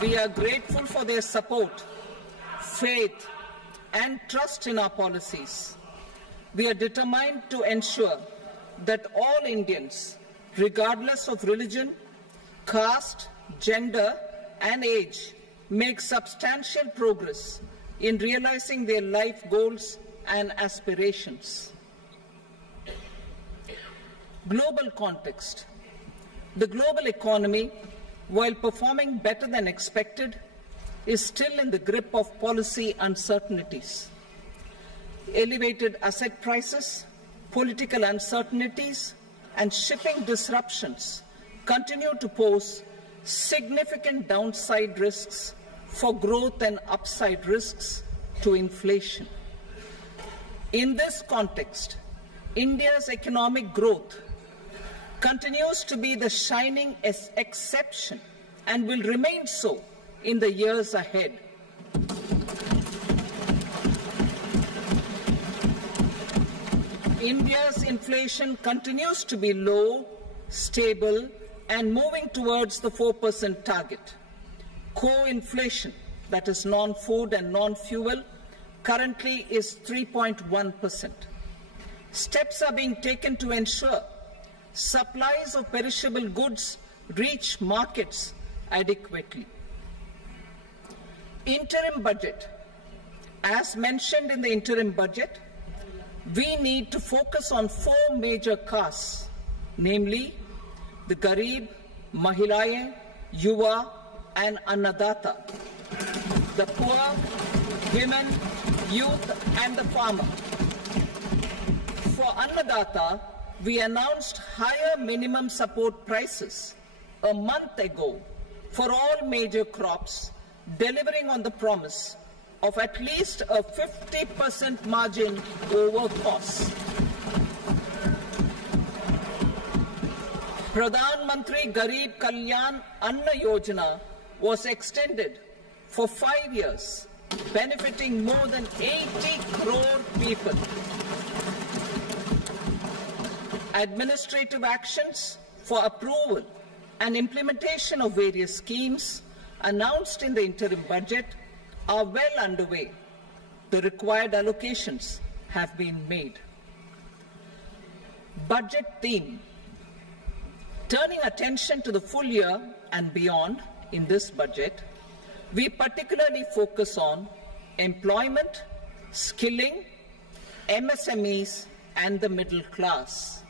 We are grateful for their support, faith, and trust in our policies. We are determined to ensure that all Indians, regardless of religion, caste, gender, and age, make substantial progress in realizing their life goals and aspirations. Global context. The global economy, while performing better than expected, is still in the grip of policy uncertainties. Elevated asset prices, political uncertainties, and shipping disruptions continue to pose significant downside risks for growth and upside risks to inflation. In this context, India's economic growth continues to be the shining exception and will remain so in the years ahead. India's inflation continues to be low, stable, and moving towards the 4% target. Core inflation, that is non-food and non-fuel, currently is 3.1%. Steps are being taken to ensure supplies of perishable goods reach markets adequately. Interim budget. As mentioned in the interim budget, we need to focus on 4 major castes, namely the Garib, Mahilaye, Yuva, and Annadata, the poor, women, youth, and the farmer. For Annadata, we announced higher minimum support prices a month ago for all major crops, delivering on the promise of at least a 50% margin over costs. Pradhan Mantri Garib Kalyan Anna Yojana was extended for 5 years, benefiting more than 80 crore people. Administrative actions for approval and implementation of various schemes announced in the interim budget are well underway. The required allocations have been made. Budget theme. Turning attention to the full year and beyond in this budget, we particularly focus on employment, skilling, MSMEs, and the middle class.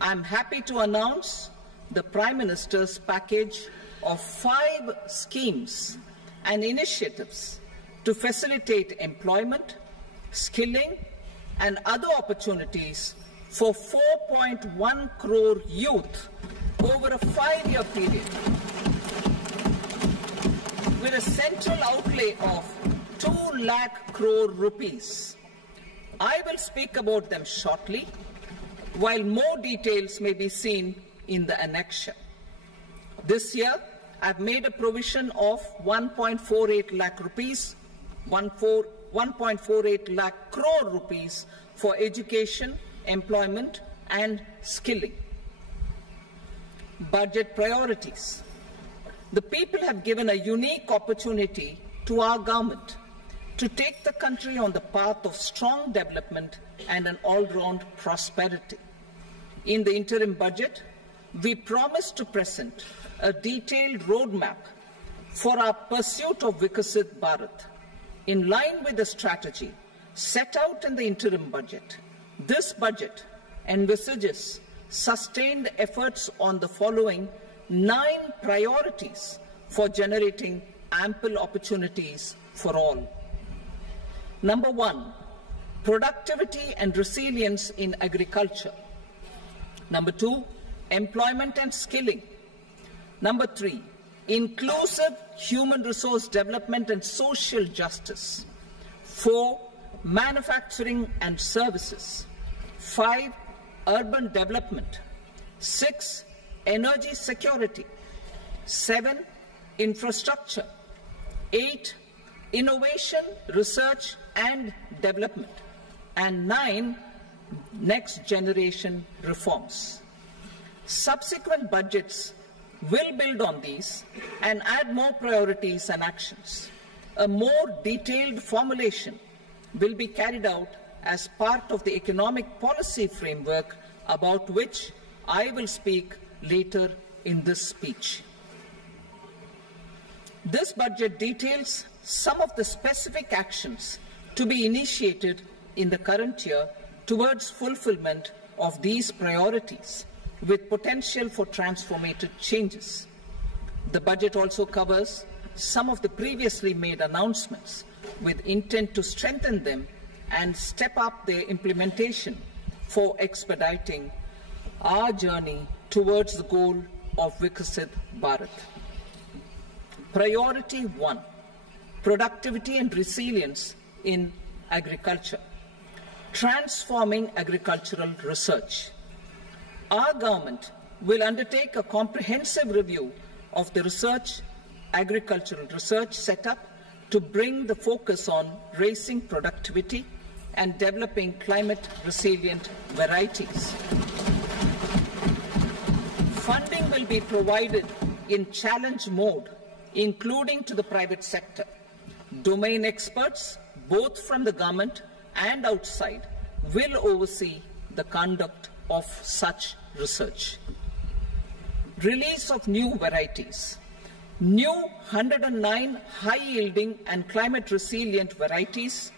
I am happy to announce the Prime Minister's package of 5 schemes and initiatives to facilitate employment, skilling, and other opportunities for 4.1 crore youth over a 5-year period, with a central outlay of 2 lakh crore rupees. I will speak about them shortly, while more details may be seen in the annexure. This year, I've made a provision of 1.48 lakh rupees, 1.48 lakh crore rupees for education, employment, and skilling. Budget priorities. The people have given a unique opportunity to our government to take the country on the path of strong development and an all-round prosperity. In the interim budget, we promise to present a detailed roadmap for our pursuit of Viksit Bharat. In line with the strategy set out in the interim budget, this budget envisages sustained efforts on the following 9 priorities for generating ample opportunities for all. Number 1, productivity and resilience in agriculture. Number 2, employment and skilling. Number 3, inclusive human resource development and social justice. 4, manufacturing and services. 5, urban development. 6, energy security. 7, infrastructure. 8, innovation, research and development. And 9, next generation reforms. Subsequent budgets will build on these and add more priorities and actions. A more detailed formulation will be carried out as part of the economic policy framework about which I will speak later in this speech. This budget details some of the specific actions to be initiated in the current year towards fulfillment of these priorities, with potential for transformative changes. The budget also covers some of the previously made announcements with intent to strengthen them and step up their implementation for expediting our journey towards the goal of Viksit Bharat. Priority 1, productivity and resilience in agriculture. Transforming agricultural research. Our government will undertake a comprehensive review of the agricultural research setup to bring the focus on raising productivity and developing climate-resilient varieties. Funding will be provided in challenge mode, including to the private sector. Domain experts, both from the government and outside, will oversee the conduct of such research. Release of new varieties. New 109 high-yielding and climate-resilient varieties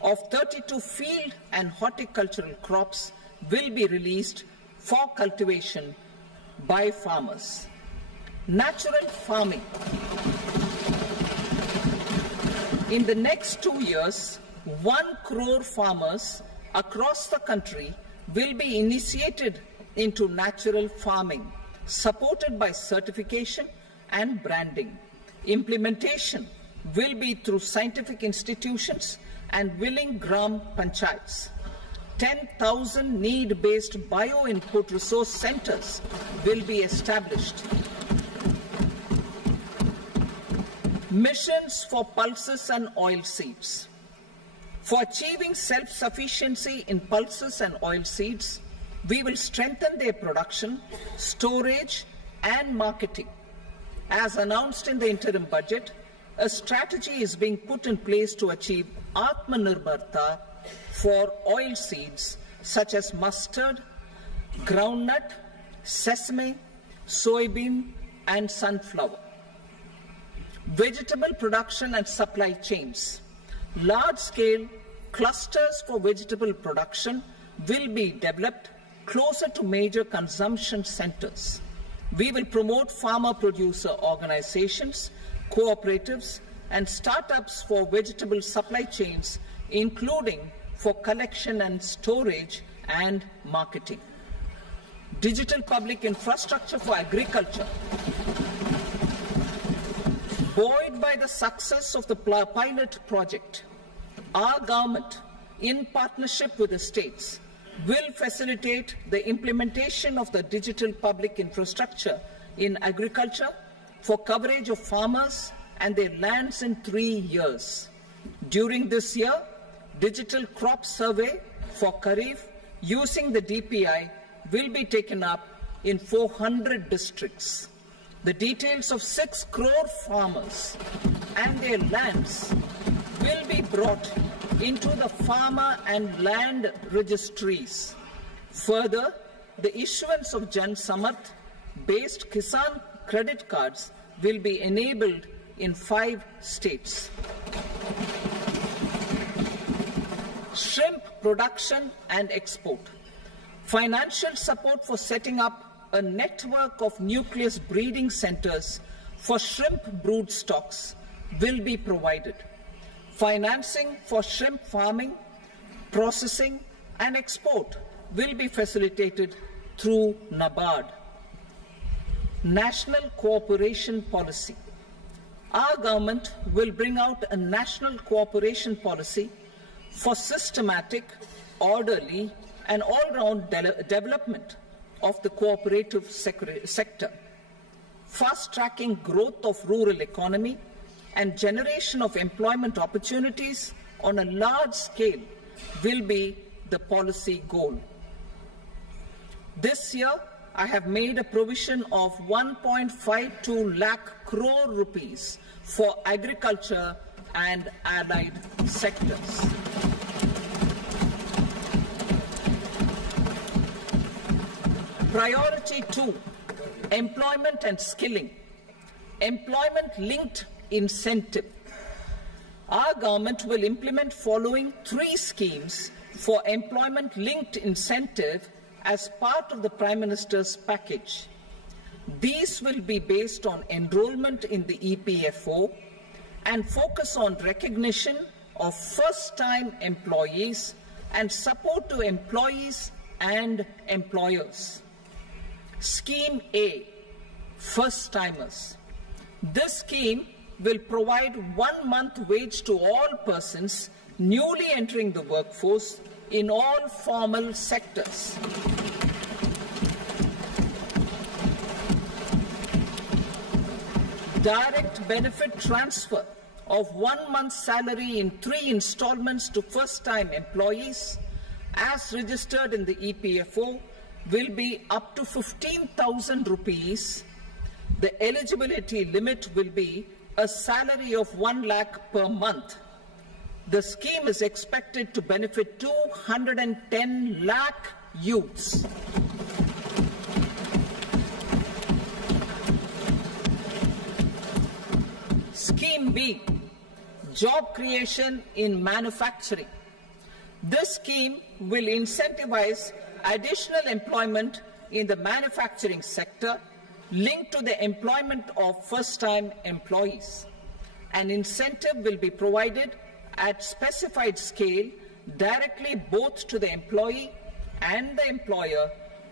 of 32 field and horticultural crops will be released for cultivation by farmers. Natural farming. In the next 2 years, 1 crore farmers across the country will be initiated into natural farming, supported by certification and branding. Implementation will be through scientific institutions and willing gram panchayats. 10,000 need-based bio-input resource centers will be established. Missions for pulses and oilseeds. For achieving self-sufficiency in pulses and oilseeds, we will strengthen their production, storage, and marketing. As announced in the interim budget, a strategy is being put in place to achieve Atmanirbharta for oilseeds such as mustard, groundnut, sesame, soybean, and sunflower. Vegetable production and supply chains. Large-scale clusters for vegetable production will be developed closer to major consumption centers. We will promote farmer-producer organizations, cooperatives, and startups for vegetable supply chains, including for collection and storage and marketing. Digital public infrastructure for agriculture. Buoyed by the success of the pilot project, our government, in partnership with the states, will facilitate the implementation of the digital public infrastructure in agriculture for coverage of farmers and their lands in 3 years. During this year, digital crop survey for Kharif using the DPI will be taken up in 400 districts. The details of 6 crore farmers and their lands will be brought into the farmer and land registries. Further, the issuance of Jan Samarth-based Kisan credit cards will be enabled in 5 states. Shrimp production and export. Financial support for setting up a network of nucleus breeding centers for shrimp brood stocks will be provided. Financing for shrimp farming, processing, and export will be facilitated through NABARD. National cooperation policy. Our government will bring out a national cooperation policy for systematic, orderly, and all-round development of the cooperative sector, fast-tracking growth of rural economy and generation of employment opportunities on a large scale will be the policy goal. This year, I have made a provision of 1.52 lakh crore rupees for agriculture and allied sectors. Priority 2, employment and skilling. Employment-linked incentive. Our government will implement following 3 schemes for employment-linked incentive as part of the Prime Minister's package. These will be based on enrollment in the EPFO and focus on recognition of first-time employees and support to employees and employers. Scheme A, first-timers. This scheme will provide 1 month wage to all persons newly entering the workforce in all formal sectors. Direct benefit transfer of 1 month's salary in 3 installments to first-time employees as registered in the EPFO will be up to 15,000 rupees. The eligibility limit will be a salary of 1 lakh per month. The scheme is expected to benefit 210 lakh youths. Scheme B, job creation in manufacturing. This scheme will incentivize additional employment in the manufacturing sector linked to the employment of first-time employees. An incentive will be provided at specified scale directly both to the employee and the employer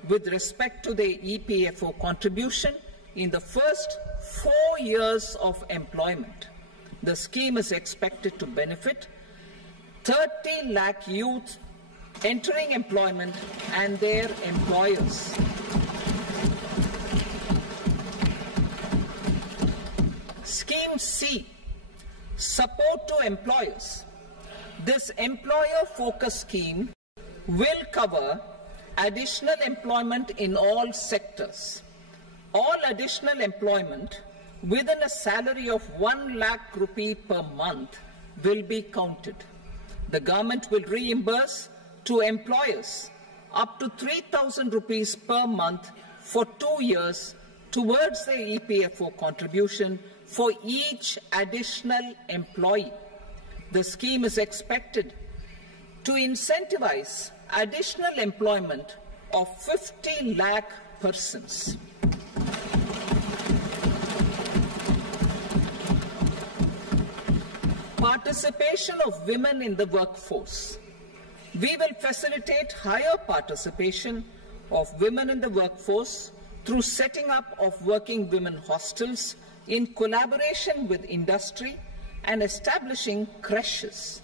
with respect to the EPFO contribution in the first 4 years of employment. The scheme is expected to benefit 30 lakh youth entering employment and their employers. Scheme C, support to employers. This employer-focused scheme will cover additional employment in all sectors. All additional employment within a salary of 1 lakh rupee per month will be counted. The government will reimburse to employers up to 3,000 rupees per month for 2 years towards the EPFO contribution for each additional employee. The scheme is expected to incentivize additional employment of 50 lakh persons. Participation of women in the workforce. We will facilitate higher participation of women in the workforce through setting up of working women hostels in collaboration with industry and establishing creches.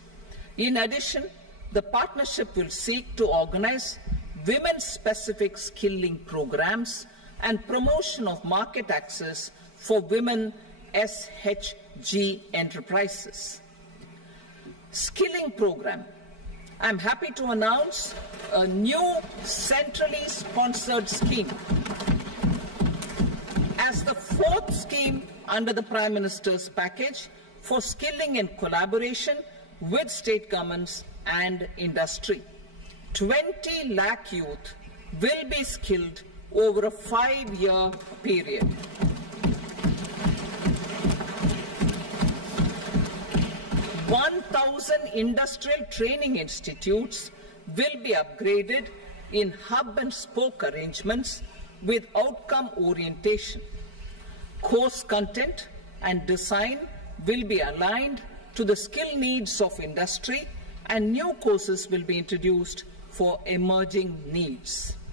In addition, the partnership will seek to organize women-specific skilling programs and promotion of market access for women SHG enterprises. Skilling program. I'm happy to announce a new centrally sponsored scheme as the 4th scheme under the Prime Minister's package for skilling in collaboration with state governments and industry. 20 lakh youth will be skilled over a 5-year period. "1,000 industrial training institutes will be upgraded in hub and spoke arrangements with outcome orientation. Course content and design will be aligned to the skill needs of industry, and new courses will be introduced for emerging needs."